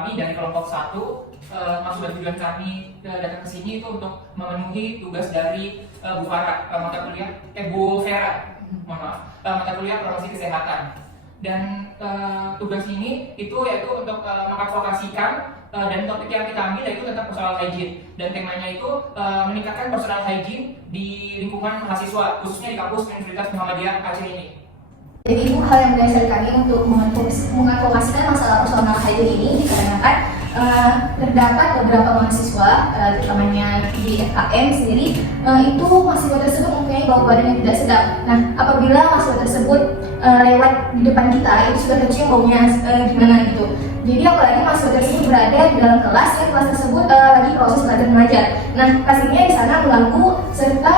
kami dari kelompok 1, maksud dan tujuan kami datang ke sini itu untuk memenuhi tugas dari Bu Farah, Bu Vera, mata kuliah promosi kesehatan. Dan tugas ini itu yaitu untuk mengadvokasikan dan topik yang kita ambil yaitu tentang personal hygiene, dan temanya itu meningkatkan personal hygiene di lingkungan mahasiswa, khususnya di kampus Universitas Muhammadiyah Aceh ini. Jadi itu hal yang mendasari kami untuk mengadvokasikan masalah personal hygiene ini dikarenakan terdapat beberapa mahasiswa, terutamanya di FKM sendiri, itu mahasiswa tersebut mempunyai bau badan yang tidak sedap. Nah, apabila mahasiswa tersebut lewat di depan kita, itu sudah tercium baunya gimana gitu. Jadi apalagi mahasiswa tersebut berada di dalam kelas, ya kelas tersebut lagi proses belajar mengajar. Nah, pastinya di sana mengganggu serta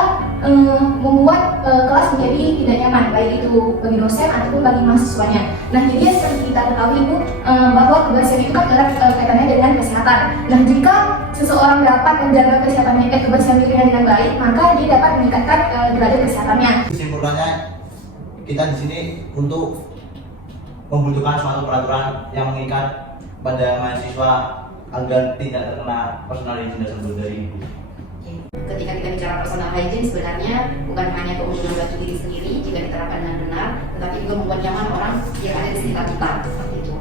membuat kelas menjadi tidak nyaman, baik itu bagi dosen ataupun bagi mahasiswanya. Nah, jadi seperti kita ketahui Bu, bahwa kebersihan itu kan erat kaitannya dengan kesehatan. Nah, jika seseorang dapat menjaga kebersihan dirinya dengan baik, maka dia dapat meningkatkan derajat kesehatannya. Kesimpulannya, kita di sini untuk membutuhkan suatu peraturan yang mengikat pada mahasiswa agar tidak terkena personal hygiene tersebut dari ibu. Ketika kita bicara personal hygiene, sebenarnya bukan hanya keuntungan bagi diri sendiri jika diterapkan dengan benar, tetapi juga membuat nyaman orang yang ada di sekitar kita, seperti itu.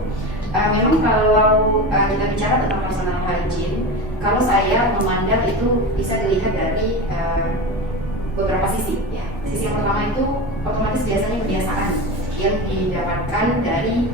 Memang kalau kita bicara tentang personal hygiene, kalau saya memandang itu bisa dilihat dari beberapa sisi. Ya. Sisi yang pertama itu otomatis biasanya kebiasaan yang didapatkan dari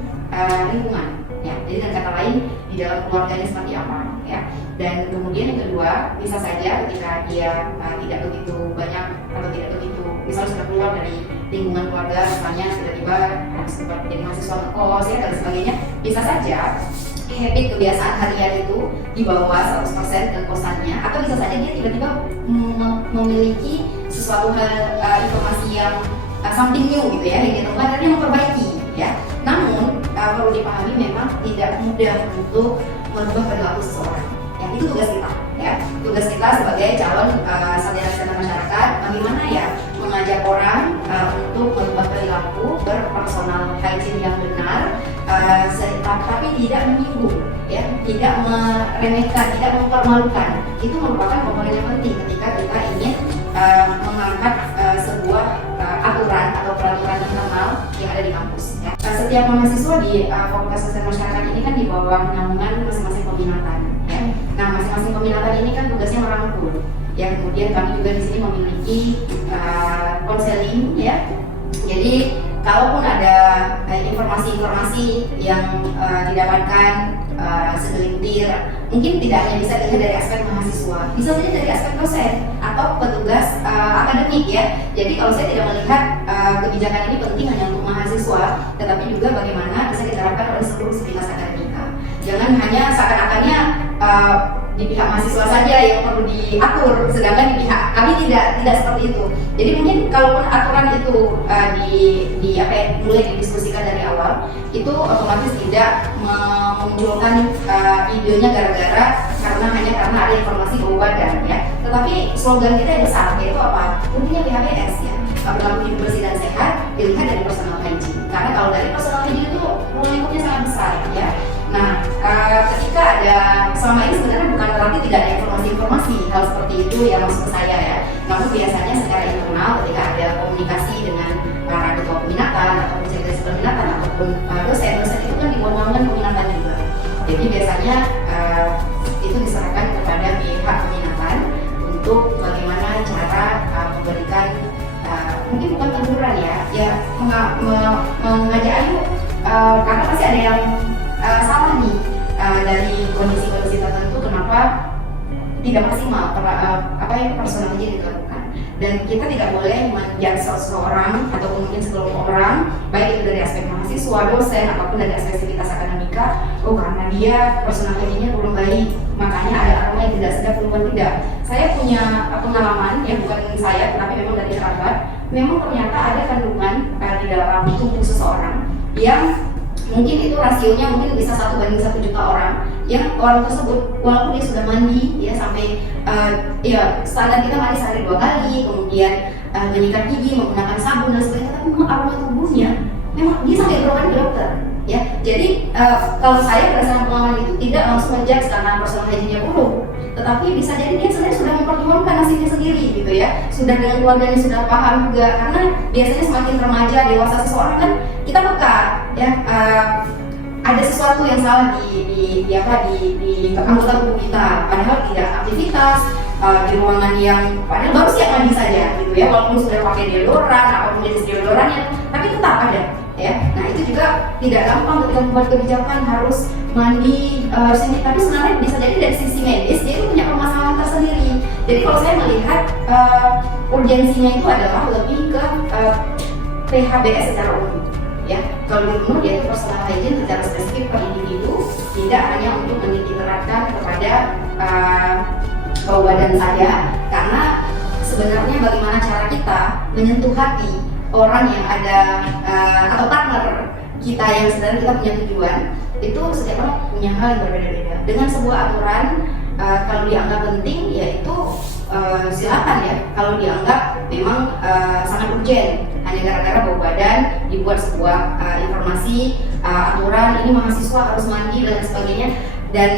lingkungan. Ya. Jadi dengan kata lain di dalam keluarganya seperti apa. Ya. Dan kemudian yang kedua, bisa saja ketika dia tidak begitu banyak atau tidak begitu, misalnya sudah keluar dari lingkungan keluarga, misalnya tiba-tiba harus menjadi mahasiswa ngekos ya dan sebagainya, bisa saja habit kebiasaan harian itu dibawa 100% ke kosannya, atau bisa saja dia tiba-tiba memiliki sesuatu hal informasi yang something new gitu ya, yang dia temukan dan dia memperbaiki ya. Namun perlu dipahami memang tidak mudah untuk merubah perilaku seseorang. Yang itu tugas kita, ya. Tugas kita sebagai calon sarjana kesehatan masyarakat, bagaimana ya mengajak orang untuk merubah perilaku, berpersonal hygiene yang benar, tapi tidak menyinggung, ya, tidak meremehkan, tidak mempermalukan. Itu merupakan komponen yang penting ketika kita ingin mengangkat sebuah aturan atau peraturan internal yang ada di kampus. Ya. Setiap mahasiswa di Fakultas Kesehatan Masyarakat ini kan di bawah naungan masing-masing peminatan. Ya. Nah, masing-masing peminatan ini kan tugasnya merangkul. Ya, kemudian kami juga di sini memiliki konseling, ya. Jadi kalaupun ada informasi-informasi yang didapatkan segelintir, mungkin tidak hanya bisa dilihat dari aspek mahasiswa, bisa saja dari aspek dosen atau petugas akademik ya. Jadi kalau saya tidak melihat kebijakan ini penting hanya untuk mahasiswa, tetapi juga bagaimana bisa diterapkan oleh seluruh sivitas akademika. Jangan hanya seakan-akannya di pihak mahasiswa saja yang perlu diatur, sedangkan di pihak kami tidak seperti itu. Jadi mungkin kalaupun aturan itu mulai didiskusikan dari awal, itu otomatis tidak memunculkan idenya gara-gara karena ada informasi bau badan ya. Tetapi slogan kita yang besar yaitu apa? Intinya PHBS ya. Perilaku hidup bersih dan sehat dilihat dari personal hygiene. Karena kalau dari personal hygiene itu lingkupnya sangat besar ya. Nah, ketika ada selama ini sebenarnya bukan berarti tidak ada informasi hal seperti itu yang masuk ke saya ya. Namun biasanya secara internal ketika ada komunikasi dengan para ketua peminatan atau sekretaris peminatan ataupun dosen itu kan di bawah naungan peminatan juga. Jadi biasanya itu diserahkan kepada pihak peminatan untuk bagaimana cara memberikan mungkin bukan teguran ya mengajak ayo karena pasti ada yang salah nih dari kondisi-kondisi tertentu kenapa tidak maksimal apa yang personal hygiene dilakukan, dan kita tidak boleh menjudge seseorang atau mungkin sekelompok orang baik itu dari aspek mahasiswa, dosen ataupun dari aspek sivitas akademika, karena dia personal hygiene-nya belum baik makanya ada aroma yang tidak sedap, belum tidak. Saya punya pengalaman yang bukan saya tetapi memang dari kerabat, memang ternyata ada kandungan di dalam tubuh seseorang yang mungkin itu rasionya mungkin bisa 1:1 juta orang, yang orang tersebut walaupun dia sudah mandi ya sampai ya standar kita mandi sehari 2 kali, kemudian menyikat gigi menggunakan sabun dan sebagainya, tapi memang aroma tubuhnya memang dia sampai berobat ke dokter ya. Jadi kalau saya berdasarkan pengalaman itu tidak langsung menjudge karena personal hygiene-nya buruk, tetapi bisa jadi dia sebenarnya sudah memperjuangkan nasibnya sendiri gitu ya, sudah dengan keluarganya sudah paham juga, karena biasanya semakin remaja dewasa seseorang kan kita peka ya, ada sesuatu yang salah di anggota tubuh kita, padahal tidak aktivitas di ruangan yang padahal baru siap mandi saja gitu ya, walaupun sudah pakai deodoran apapun jenis deodorannya, tapi tetap ada ya. Nah itu juga tidak gampang ketika membuat kebijakan harus mandi sini, tapi sebenarnya bisa jadi dari sisi medis dia itu punya permasalahan tersendiri. Jadi kalau saya melihat urgensinya itu adalah lebih ke PHBS secara umum ya. Kalau di umum dia itu personal hygiene secara spesifik per individu, tidak hanya untuk diterapkan kepada bau badan saja, karena sebenarnya bagaimana cara kita menyentuh hati orang yang ada atau partner kita yang sebenarnya kita punya tujuan, itu setiap orang punya hal yang berbeda-beda. Dengan sebuah aturan kalau dianggap penting yaitu silakan ya, kalau dianggap memang sangat urgent hanya gara-gara bau badan dibuat sebuah informasi aturan ini mahasiswa harus mandi dan sebagainya. Dan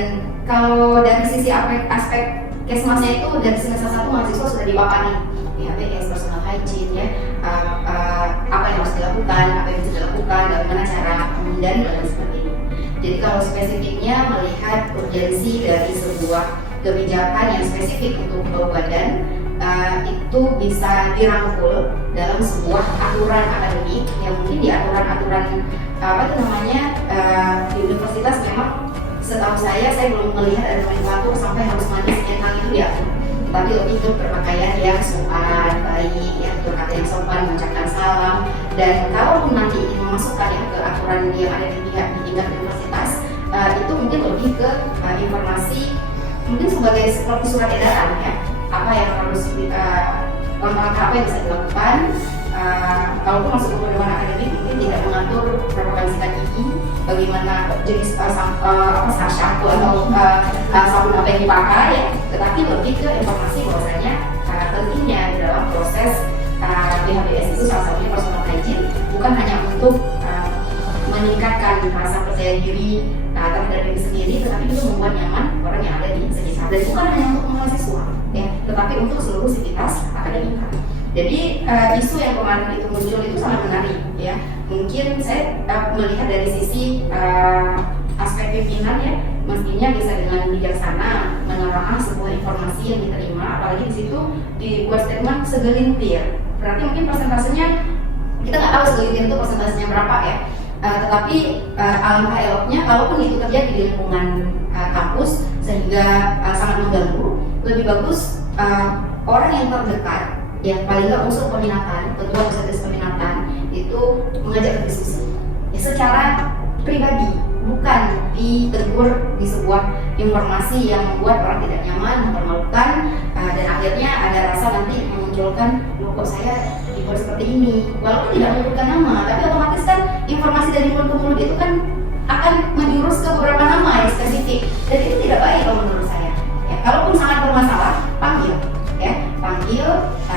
kalau dari sisi aspek kesmasnya itu dari semester 1 mahasiswa sudah dipapari PHBS, personal hygiene ya, apa yang harus dilakukan, apa yang bisa dilakukan, bagaimana cara menghindari dan sebagainya. Jadi kalau spesifiknya melihat urgensi dari sebuah kebijakan yang spesifik untuk bau badan, itu bisa dirangkul dalam sebuah aturan akademik yang mungkin di aturan-aturan apa itu namanya di universitas memang setahu saya belum melihat ada nomenklatur sampai harus mandi sekian kali itu ya, tapi lebih untuk berpakaian yang sopan, baik, ya, berkata yang sopan, mengucapkan salam. Dan kalau nanti ingin memasukkan ya ke aturan yang ada di tingkat universitas, itu mungkin lebih ke informasi, mungkin seperti surat edaran ya, apa yang harus langkah-langkah apa yang bisa dilakukan. Kalaupun masuk ke pedoman akademik mungkin tidak mengatur berapa kali sikat gigi, bagaimana jenis shampoo atau sabun apa yang dipakai ya, tetapi lebih ke informasi bahwasanya pentingnya dalam proses PHBS itu salah satunya personal hygiene, bukan hanya untuk meningkatkan rasa percaya diri terhadap diri sendiri, tetapi juga membuat nyaman orang yang ada di sekitar, dan bukan hanya untuk mahasiswa ya, tetapi untuk seluruh sivitas akademika. Jadi isu yang kemarin itu muncul itu sangat menarik ya. Mungkin saya melihat dari sisi aspek pimpinan ya, mestinya bisa dengan bijaksana menelaah sebuah informasi yang diterima, apalagi di situ dibuat statement segelintir. Berarti mungkin persentasenya kita nggak tahu segelintir itu persentasenya berapa ya. Tetapi alangkah eloknya kalaupun itu terjadi di lingkungan kampus sehingga sangat mengganggu, lebih bagus orang yang terdekat yang paling nggak unsur peminatan, ketua satgas peminatan itu mengajak berdiskusi ya, secara pribadi, bukan ditegur di sebuah informasi yang membuat orang tidak nyaman, mempermalukan, dan akhirnya ada rasa nanti memunculkan loh kok saya dibuat seperti ini, walaupun tidak menyebutkan nama, tapi otomatis kan informasi dari mulut ke mulut itu kan akan menjurus ke beberapa nama yang spesifik, dan itu tidak baik kalau menurut saya ya. Kalaupun sangat bermasalah, panggil ya,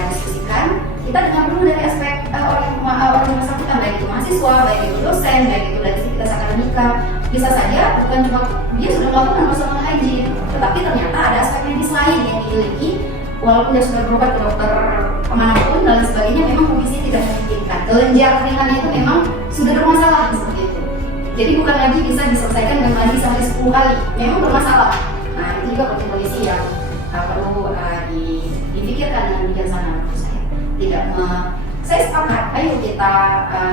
diskusikan, kita dengar dulu dari aspek orang yang bersangkutan, baik itu mahasiswa, baik itu dosen, baik itu dari sivitas akademika. Bisa saja bukan cuma dia sudah melakukan personal hygiene, tetapi ternyata ada aspek medis lain yang dimiliki, walaupun dia sudah berobat ke dokter kemanapun dan lain sebagainya, memang kondisi tidak memungkinkan. Kelenjar ringannya itu memang sudah bermasalah seperti itu. Jadi bukan lagi bisa diselesaikan dengan mandi sampai 10 kali, memang bermasalah. Nah itu juga kondisi yang perlu dipikirkan dengan bijaksana menurut saya. Saya sepakat, ayo kita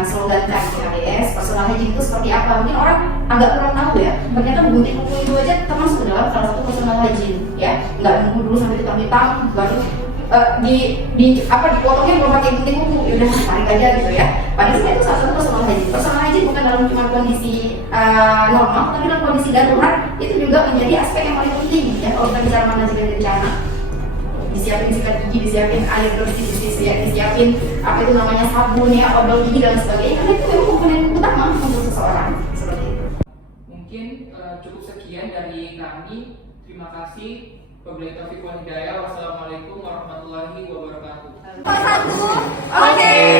slogankan PHBS, personal hygiene itu seperti apa. Mungkin orang agak kurang tahu ya, ternyata menggunting kuku itu aja termasuk dalam salah satu personal hygiene ya. Nggak nunggu dulu sampai hitam-hitam baru dipotongnya belum pakai gunting kuku, ya udah tarik aja gitu ya. Padahal itu salah satu personal hygiene. Personal hygiene bukan dalam cuma kondisi normal, tapi dalam kondisi darurat itu juga menjadi aspek yang paling penting ya. Kalau kita bicara manajemen bencana, disiapin sikat gigi, disiapin air bersih, disiapin apa itu namanya sabun ya, odol gigi dan sebagainya, karena itu memang komponen utama untuk seseorang seperti itu. Mungkin cukup sekian dari kami. Terima kasih. Wabillahi taufiq wal hidayah. Wassalamualaikum warahmatullahi wabarakatuh. Oke.